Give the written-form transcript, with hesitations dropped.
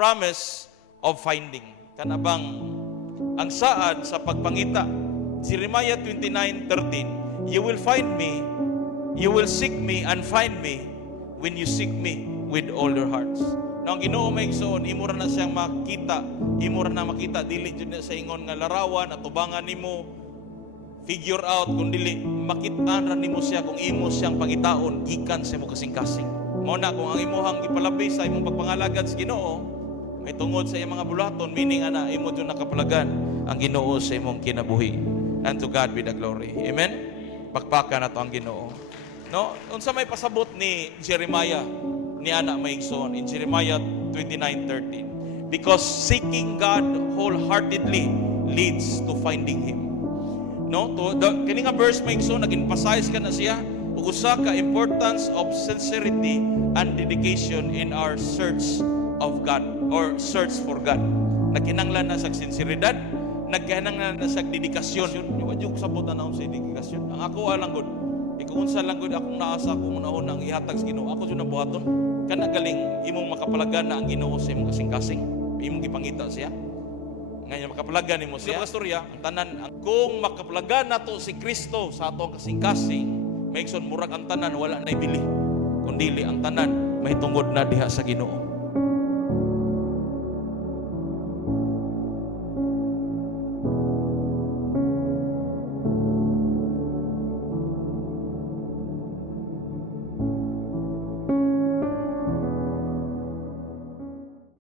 promise of finding. Kanabang ang saad sa pagpangita. Jeremiah 29:13, you will find me, you will seek me and find me when you seek me with all your hearts. Now, ang Ginoo may igsoon, imo ra na siyang makita, imo ra na makita, dili jud na sa ingon nga larawan at tubangan nimo, figure out, kung dili, makitaan ra nimo siya kung imo siyang pangitaon, gikan sa imo kasing-kasing. Mao na, kung ang imuhang ipalabi sa imong pagpangalagad sa Ginoo, may tungod sa iyang mga bulaton, meaning ana, imo dyan nakapalagan ang Ginoo sa imong kinabuhi. And to God be the glory. Amen? Pakpakan na to ang Ginoo. No? Unsa may pasabot ni Jeremiah, ni ana maigsoon in Jeremiah 29:13, because seeking God wholeheartedly leads to finding Him. No, kini nga verse maigsoon nag-emphasize ka na siya ug usa ka importance of sincerity and dedication in our search of God or search for God. Nagkinahanglan na sa sinseridad, nagkinahanglan na sa dedikasyon. Wa jud sabot na naon sa dedikasyon. Ang ako alang gud kung unsa lang gud akong naasa kung naunang ihatag sa Ginoo, ako jud na buhaton. Kana galing imong makapalagan na ang Ginoo sa imong kasing-kasing, imong gipangita siya. Ngayon makapalagan nimo siya. Sa storya, ang tanan kung makapalagan nato si Kristo sa atong kasing-kasing, maigsoon murag ang tanan wala nay bili. Kundili ang tanan mahitungod na diha sa Ginoo.